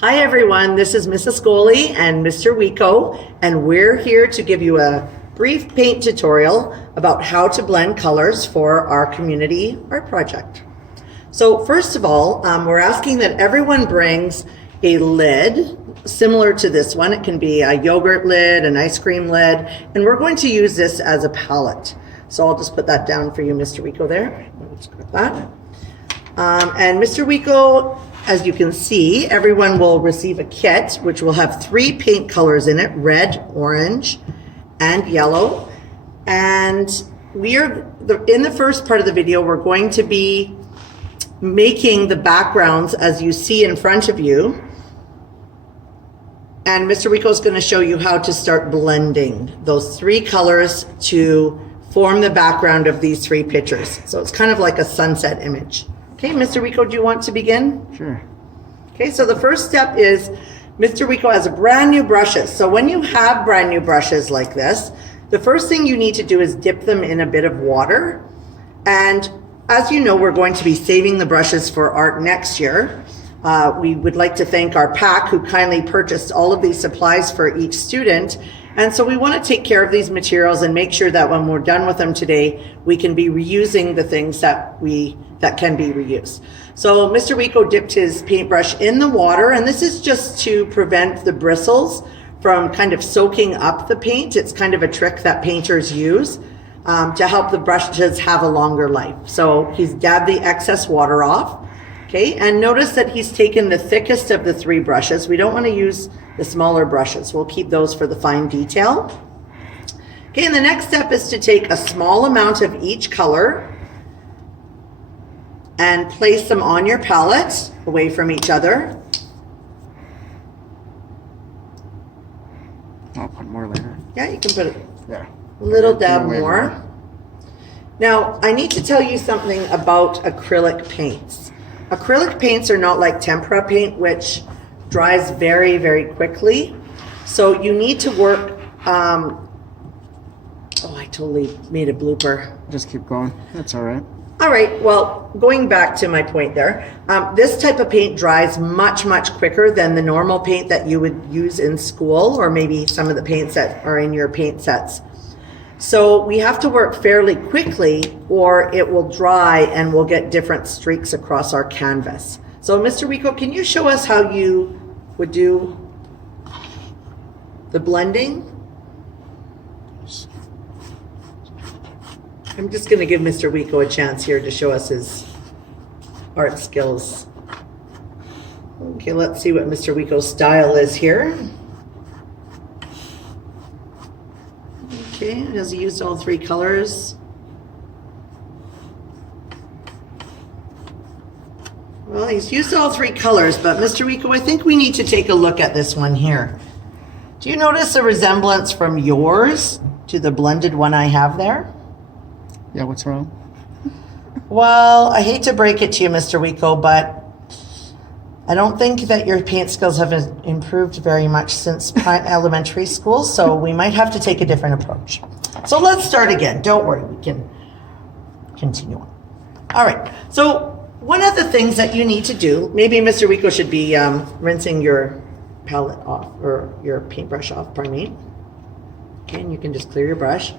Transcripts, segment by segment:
Hi everyone, this is Mrs. Scully and Mr. Wico, and we're here to give you a brief paint tutorial about how to blend colors for our community art project. So first of all, we're asking that everyone brings a lid similar to this one. It can be a yogurt lid, an ice cream lid, and we're going to use this as a palette. So I'll just put that down for you, Mr. Wico there. Let's grab that. And Mr. Wico, as you can see, everyone will receive a kit which will have 3 paint colors in it: red, orange, and yellow. And in the first part of the video, we're going to be making the backgrounds as you see in front of you. And Mr. Wico is going to show you how to start blending those 3 colors to form the background of these 3 pictures. So it's kind of like a sunset image. Okay, Mr. Wico, do you want to begin? Sure. Okay, so the first step is Mr. Wico has brand new brushes. So when you have brand new brushes like this, the first thing you need to do is dip them in a bit of water. And as you know, we're going to be saving the brushes for art next year. We would like to thank our PAC who kindly purchased all of these supplies for each student. And so we want to take care of these materials and make sure that when we're done with them today, we can be reusing the things that can be reused. So Mr. Wico dipped his paintbrush in the water, and this is just to prevent the bristles from kind of soaking up the paint. It's kind of a trick that painters use to help the brushes have a longer life. So he's dabbed the excess water off. Okay, and notice that he's taken the thickest of the 3 brushes. We don't want to use the smaller brushes. We'll keep those for the fine detail. Okay, and the next step is to take a small amount of each color and place them on your palette away from each other. I'll put more later. Yeah, you can put Yeah. a little dab Way more. Now, I need to tell you something about acrylic paints. Acrylic paints are not like tempera paint, which dries very, very quickly. So you need to work, oh, I totally made a blooper. Just keep going. That's all right. All right, well, going back to my point there, this type of paint dries much, much quicker than the normal paint that you would use in school, or maybe some of the paints that are in your paint sets. So we have to work fairly quickly or it will dry and we'll get different streaks across our canvas. So Mr. Wico, can you show us how you would do the blending? I'm just going to give Mr. Wico a chance here to show us his art skills. Okay, let's see what Mr. Wico's style is here. Okay, has he used all 3 colors? Well, he's used all 3 colors, but Mr. Wico, I think we need to take a look at this one here. Do you notice a resemblance from yours to the blended one I have there? Yeah, what's wrong? Well, I hate to break it to you, Mr. Wico, but I don't think that your paint skills have improved very much since elementary school, so we might have to take a different approach. So let's start again. Don't worry, we can continue on. All right, so one of the things that you need to do, maybe Mr. Wico should be rinsing your palette off, or your paintbrush off, pardon me. Okay, and you can just clear your brush.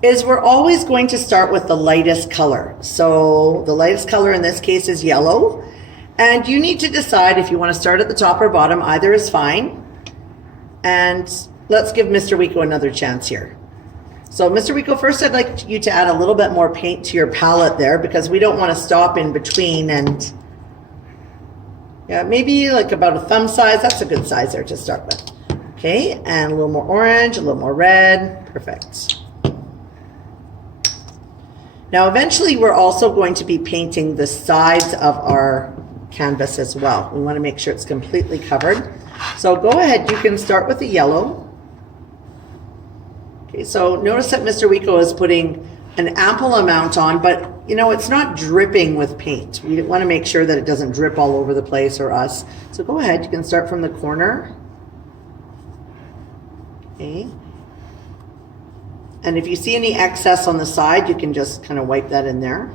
Is we're always going to start with the lightest color. So the lightest color in this case is yellow. And you need to decide if you want to start at the top or bottom. Either is fine. And let's give Mr. Wico another chance here. So Mr. Wico, first I'd like you to add a little bit more paint to your palette there, because we don't want to stop in between. And yeah, maybe like about a thumb size. That's a good size there to start with. Okay, and a little more orange, a little more red. Perfect. Now eventually we're also going to be painting the sides of our canvas as well. We want to make sure it's completely covered. So go ahead, you can start with the yellow. Okay, so notice that Mr. Wico is putting an ample amount on, but you know, it's not dripping with paint. We want to make sure that it doesn't drip all over the place or us. So go ahead, you can start from the corner. Okay. And if you see any excess on the side, you can just kind of wipe that in there.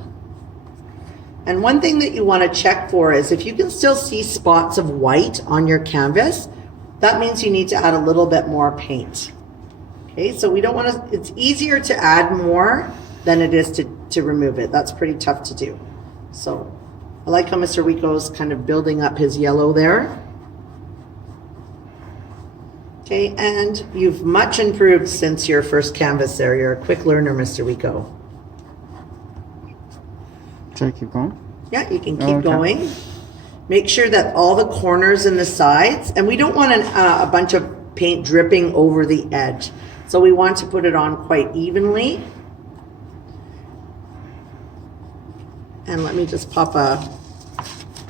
And one thing that you want to check for is if you can still see spots of white on your canvas, that means you need to add a little bit more paint. Okay, so we don't want to, it's easier to add more than it is to remove it. That's pretty tough to do. So I like how Mr. Wico's kind of building up his yellow there. Okay, and you've much improved since your first canvas there. You're a quick learner, Mr. Wico. Should I keep going? Yeah, you can keep Okay. going. Make sure that all the corners and the sides, and we don't want a bunch of paint dripping over the edge. So we want to put it on quite evenly. And let me just pop a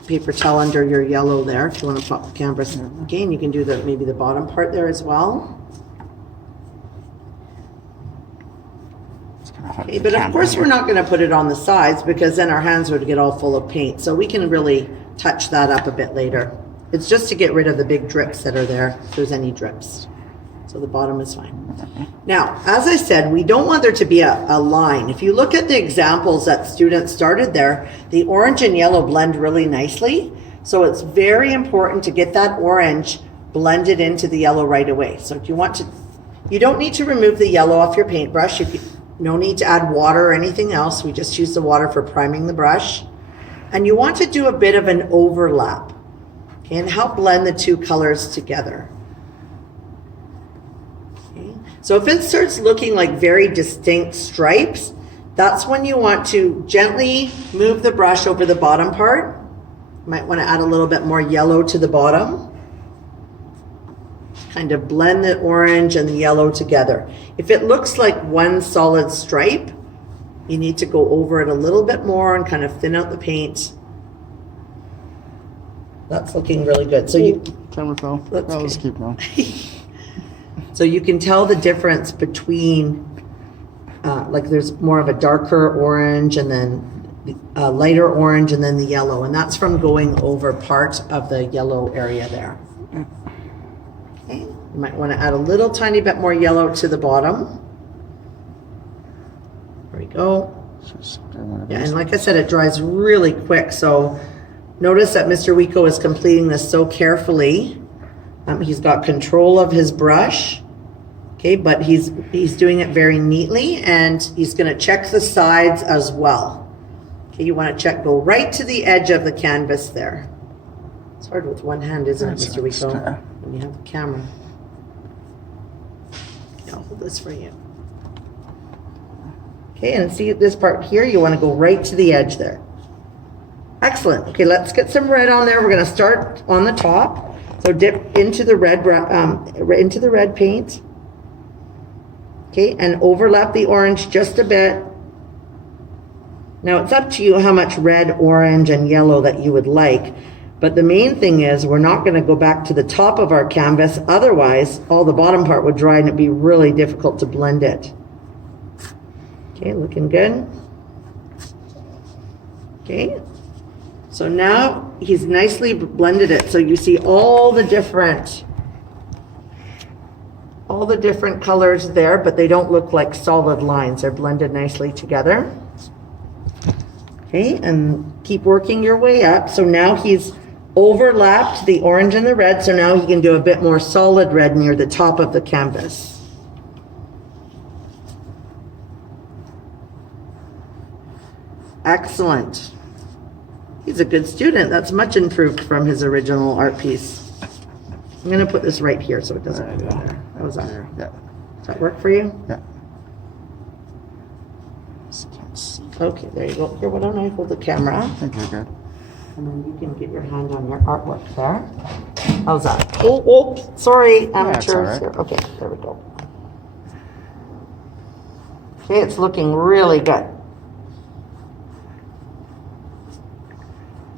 paper towel under your yellow there if you want to pop the canvas. Again, you can do maybe the bottom part there as well. It's gonna hurt Okay, the but of camera course here. we're not going to put it on the sides because then our hands would get all full of paint. So we can really touch that up a bit later. It's just to get rid of the big drips that are there, if there's any drips. So the bottom is fine. Now, as I said, we don't want there to be a line. If you look at the examples that students started there, the orange and yellow blend really nicely. So it's very important to get that orange blended into the yellow right away. So if you want to, you don't need to remove the yellow off your paintbrush. No need to add water or anything else. We just use the water for priming the brush. And you want to do a bit of an overlap, okay, and help blend the two colors together. Okay. So if it starts looking like very distinct stripes, that's when you want to gently move the brush over the bottom part. You might want to add a little bit more yellow to the bottom. Kind of blend the orange and the yellow together. If it looks like one solid stripe, you need to go over it a little bit more and kind of thin out the paint. That's looking really good. So you, Camera fell. That's Oh, let's okay. keep going. so you can tell the difference between, like there's more of a darker orange and then a lighter orange and then the yellow. And that's from going over part of the yellow area there. Okay. You might want to add a little tiny bit more yellow to the bottom. There we go. Just do one of Yeah, these. and like I said, it dries really quick. So notice that Mr. Wico is completing this so carefully. He's got control of his brush. Okay, but he's doing it very neatly, and he's going to check the sides as well. Okay, you want to go right to the edge of the canvas there. It's hard with one hand, isn't it, Mr. Wico, when you have the camera. Okay, I'll hold this for you. Okay, and see this part here, you want to go right to the edge there. Excellent. Okay, let's get some red on there. We're going to start on the top. So dip into the red paint. Okay, and overlap the orange just a bit. Now it's up to you how much red, orange, and yellow that you would like. But the main thing is we're not going to go back to the top of our canvas. Otherwise, all the bottom part would dry and it'd be really difficult to blend it. Okay, looking good. Okay, so now he's nicely blended it. So you see all the different colors there, but they don't look like solid lines. They're blended nicely together. Okay, and keep working your way up. So now he's overlapped the orange and the red, so now he can do a bit more solid red near the top of the canvas. Excellent. He's a good student. That's much improved from his original art piece. I'm going to put this right here so it doesn't There you go go. there. How's that? Yeah. Does that work for you? Yeah. Just can't see. Okay, there you go. Here, why don't I hold the camera? I think you're good. And then you can get your hand on your artwork there. How's that? Oh, sorry, it's all amateurs right. here. Okay, there we go. Okay, it's looking really good.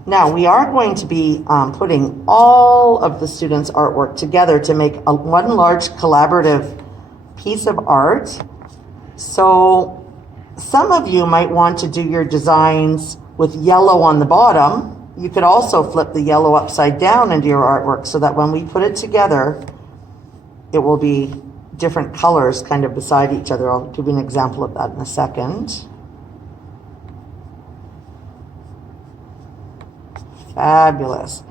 Now, we are going to be putting all of the students' artwork together to make one large collaborative piece of art. So some of you might want to do your designs with yellow on the bottom. You could also flip the yellow upside down into your artwork so that when we put it together, it will be different colors kind of beside each other. I'll give you an example of that in a second. Fabulous.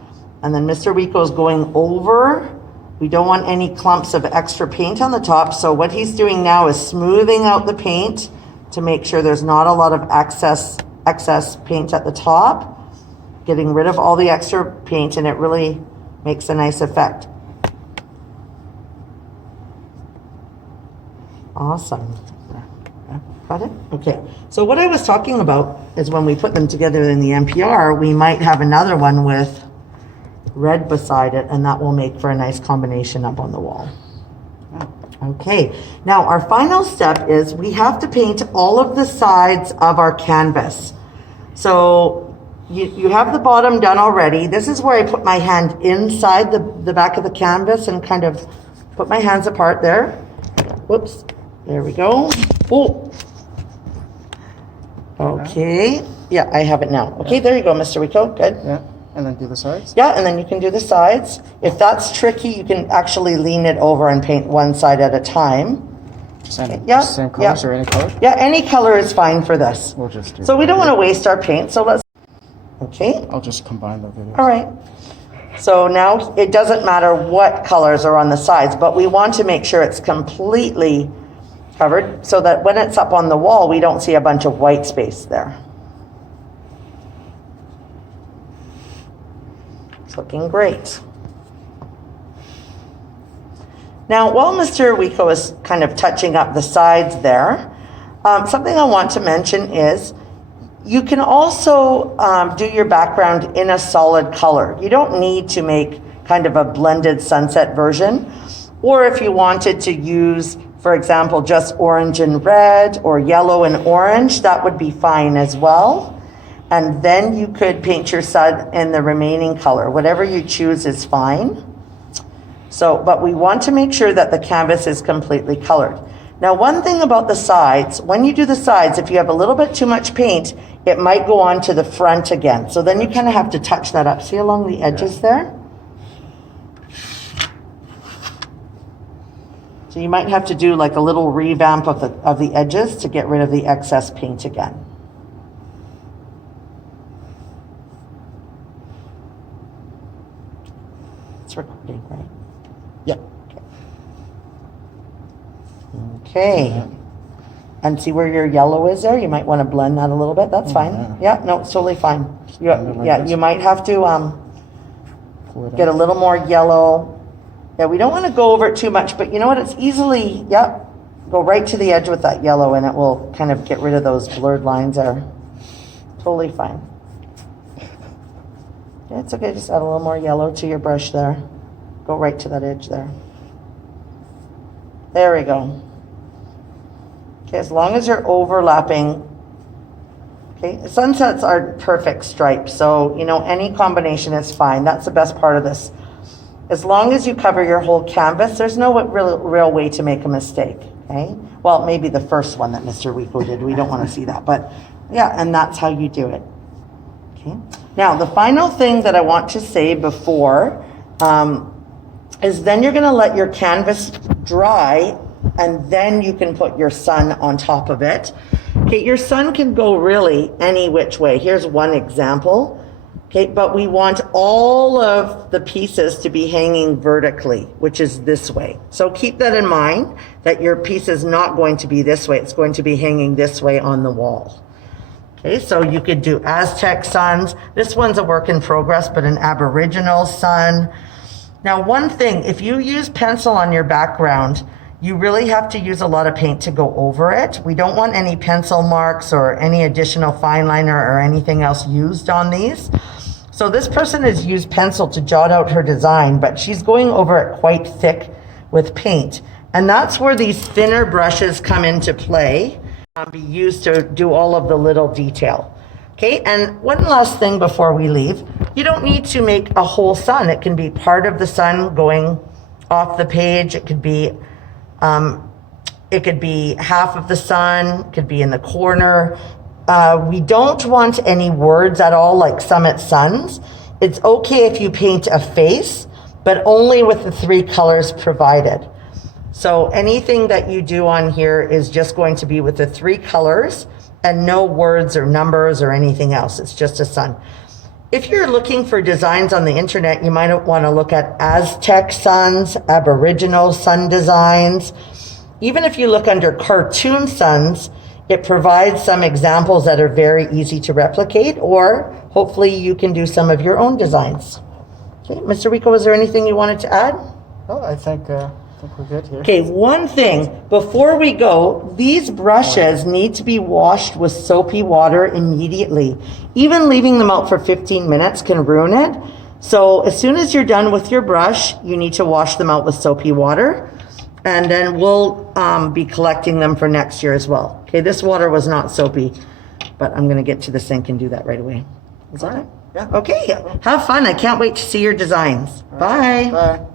And then Mr. Wico's going over. We don't want any clumps of extra paint on the top. So what he's doing now is smoothing out the paint to make sure there's not a lot of excess paint at the top. Getting rid of all the extra paint, and it really makes a nice effect. Awesome. Got it? Okay. So what I was talking about is when we put them together in the NPR, we might have another one with red beside it, and that will make for a nice combination up on the wall. Okay. Now our final step is we have to paint all of the sides of our canvas. So you have the bottom done already. This is where I put my hand inside the back of the canvas and kind of put my hands apart there. Whoops. There we go. Oh. Okay. Yeah, I have it now. Okay, there you go, Mr. Wico. Good. Yeah, and then do the sides? Yeah, and then you can do the sides. If that's tricky, you can actually lean it over and paint one side at a time. Same colors or any color? Yeah, any color is fine for this. We'll just do So we don't want to waste our paint, so let's... Okay. I'll just combine the videos. All right. So now it doesn't matter what colors are on the sides, but we want to make sure it's completely covered so that when it's up on the wall, we don't see a bunch of white space there. It's looking great. Now, while Mr. Wico is kind of touching up the sides there, something I want to mention is you can also do your background in a solid color. You don't need to make kind of a blended sunset version. Or if you wanted to use, for example, just orange and red or yellow and orange, that would be fine as well. And then you could paint your sun in the remaining color. Whatever you choose is fine. So, but we want to make sure that the canvas is completely colored. Now, one thing about the sides, when you do the sides, if you have a little bit too much paint, it might go on to the front again. So then you kind of have to touch that up. See along the edges there? So you might have to do like a little revamp of the edges to get rid of the excess paint again. It's recording, right? Yeah. Okay. And see where your yellow is there? You might want to blend that a little bit. That's fine. Yeah, no, it's totally fine. You might have to get a little more yellow. Yeah, we don't want to go over it too much, but you know what? It's easily, go right to the edge with that yellow and it will kind of get rid of those blurred lines there. Totally fine. Yeah, it's okay. Just add a little more yellow to your brush there. Go right to that edge there. There we go. Okay, as long as you're overlapping. Okay, sunsets are perfect stripes, so you know any combination is fine. That's the best part of this. As long as you cover your whole canvas, there's no real way to make a mistake. Okay, well maybe the first one that Mr. Wico did. We don't want to see that, but yeah, and that's how you do it. Okay. Now the final thing that I want to say before is then you're going to let your canvas dry. And then you can put your sun on top of it. Okay, your sun can go really any which way. Here's one example. Okay, but we want all of the pieces to be hanging vertically, which is this way. So keep that in mind, that your piece is not going to be this way. It's going to be hanging this way on the wall. Okay, so you could do Aztec suns. This one's a work in progress, but an Aboriginal sun. Now, one thing, if you use pencil on your background, you really have to use a lot of paint to go over it. We don't want any pencil marks or any additional fine liner or anything else used on these. So this person has used pencil to jot out her design, but she's going over it quite thick with paint. And that's where these thinner brushes come into play, be used to do all of the little detail. Okay, and one last thing before we leave. You don't need to make a whole sun. It can be part of the sun going off the page. It could be half of the sun, it could be in the corner. We don't want any words at all like Summit Suns. It's okay if you paint a face, but only with the 3 colors provided. So anything that you do on here is just going to be with the 3 colors and no words or numbers or anything else. It's just a sun. If you're looking for designs on the internet, you might want to look at Aztec suns, Aboriginal sun designs. Even if you look under cartoon suns, it provides some examples that are very easy to replicate, or hopefully you can do some of your own designs. Okay, Mr. Rico, was there anything you wanted to add? Oh, I think we're good here. Okay, one thing, before we go, these brushes need to be washed with soapy water immediately. Even leaving them out for 15 minutes can ruin it. So as soon as you're done with your brush, you need to wash them out with soapy water. And then we'll be collecting them for next year as well. Okay, this water was not soapy, but I'm gonna get to the sink and do that right away. Is that it? Yeah. Okay, have fun. I can't wait to see your designs. Bye. Bye.